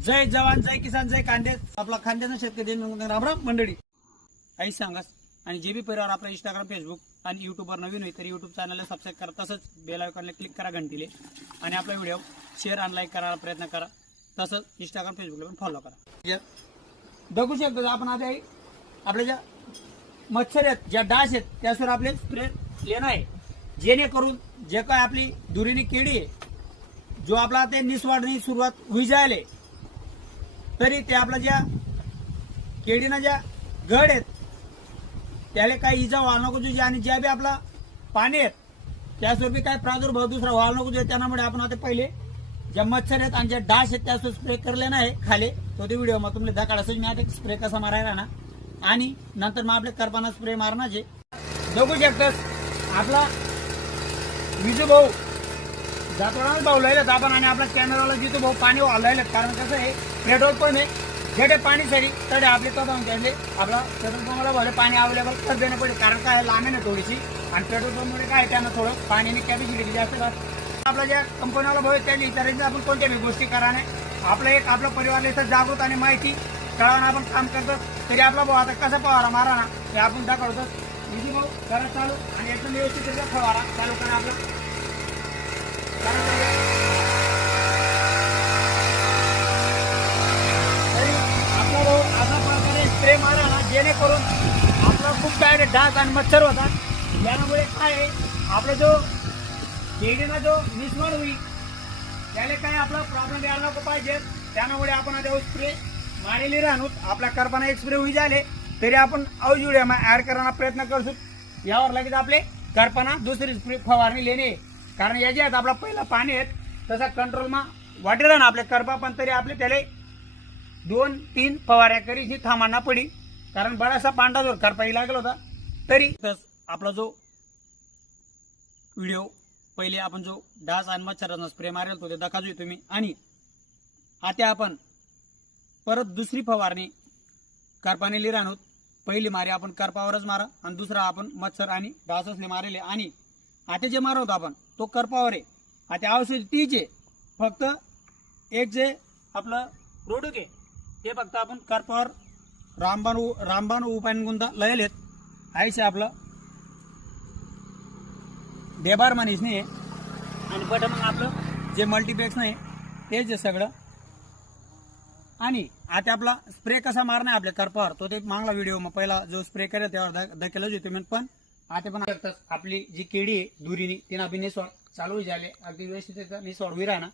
जय जवान जय किसान जय कांदे आपला खांद्याचा शेतकरी रामराम मंडळी आई सांगास आणि जे बी परिवार आपला इंस्टाग्राम फेसबुक आणि युट्यूबवर नवीन होईल तर युट्यूब चॅनलला सबस्क्राईब करा, तसंच बेल आयकॉनला क्लिक करा घंटीले आणि आपला व्हिडिओ शेअर आणि लाईक करायला प्रयत्न करा, तसंच इंस्टाग्राम फेसबुकला पण फॉलो करा। बघू शकतो आपण आता आपल्या ज्या मच्छर आहेत ज्या डास आहेत त्यावर आपले स्प्रे लेणं आहे, जेणेकरून जे काय आपली दुरीनी केळी आहे जो आपला ते निसवाडणी सुरुवात होई जायले तरी ते आपल्या ज्या केळीना ज्या घड आहेत त्याला काही इजा व्हायला नको तुझी, आणि ज्या बी आपला पाणी आहेत त्यासोबत बी काय प्रादुर्भाव दुसरा व्हायला नको तुझे। त्यामुळे आपण आता पहिले ज्या मच्छर आहेत आणि ज्या डास आहेत त्यासोबत स्प्रे करले नाही खाले तो ते व्हिडिओ मग तुम्हाला दाखवला मी आता स्प्रे कसा मारायला ना, आणि नंतर मग आपले करपाना स्प्रे मारण्याचे बघू शकतात। आपला विजू भाऊ जातोडा भाऊ लायलेत आपण आणि आपला कॅमेराला जितो भाऊ पाणी वालायलेत, कारण कसं आहे पेट्रोल पंप आहे जेडे पाणी सरी तडे आपले तो त्याले आपला पेट्रोल पंपाला भले पाणी अवेलेबल कर देणं पडेल, कारण काय लांब आहे ना थोडीशी आणि पेट्रोल पंपमुळे काय त्यांना थोडं पाण्याने कॅपॅसिटी जास्त राहते। आपला ज्या कंपनीवाला भाऊ त्याला विचारायचं आपण कोणत्या गोष्टी करा नाही, आपलं एक आपला परिवारला इथं जागृत आणि माहिती कळवून आपण काम करतो, तरी आपला भाऊ आता कसा फवारा मारा ना हे आपण दाखवतो। विजू भाऊ करा चालू आणि एकदम व्यवस्थित फवारा चालू करा आपला स्प्रे मारा ना, जेणेकरून आपला खूप काय डास आणि मच्छर होतात। यामुळे काय आहे आपला जो केळीना जो निस्वाड होईल त्याला काय आपला प्रॉब्लेम यायला नको पाहिजे, त्यामुळे आपण आता स्प्रे मारेली राहणू आपला करपाना एक स्प्रे होई झाले तरी आपण औषध ऍड करण्याचा प्रयत्न करतो। यावर लगेच आपले करपाना दुसरी स्प्रे फवारणी लेणे, कारण याचे आहेत आपला पहिला पाणी आहेत तसा कंट्रोल मा वाटे राहणं आपले करपा, पण तरी आपले त्याला 2-3 फवाऱ्या करी ही थांबाना पडी, कारण बराचसा पांढरा जो करपाई लागला होता। तरी आपला जो व्हिडिओ पहिले आपण जो डास आणि मच्छरांना स्प्रे मारेल तो ते दाखवतोय तुम्ही, आणि आता आपण परत दुसरी फवारणी करपाने लिहिणार आहोत। पहिली मारे आपण करपावरच मारा आणि दुसरा आपण मच्छर आणि डास असले मारेले, आणि आता जे मारवतो आपण तो करपावर आहे। आता औषध तीचे फक्त एक जे आपलं रोडक आहे ते फक्त आपण करपावर रामबाण उपायन गुंता लयलेत आयसे आपलं देबार मनीस नाही आणि बट मग आपलं जे मल्टीप्लेक्स नाही तेच आहे सगळं। आणि आता आपला स्प्रे कसा मारणार आपल्या करपावर तो ते मागला व्हिडिओ मग पहिला जो स्प्रे करेल त्यावर दाखवलं होतं मी, पण आता पण आपली जी केळी आहे दुरीनी तिनं अभि निसवड चालू झाले अगदी व्यवस्थित निसवड होई राहणार।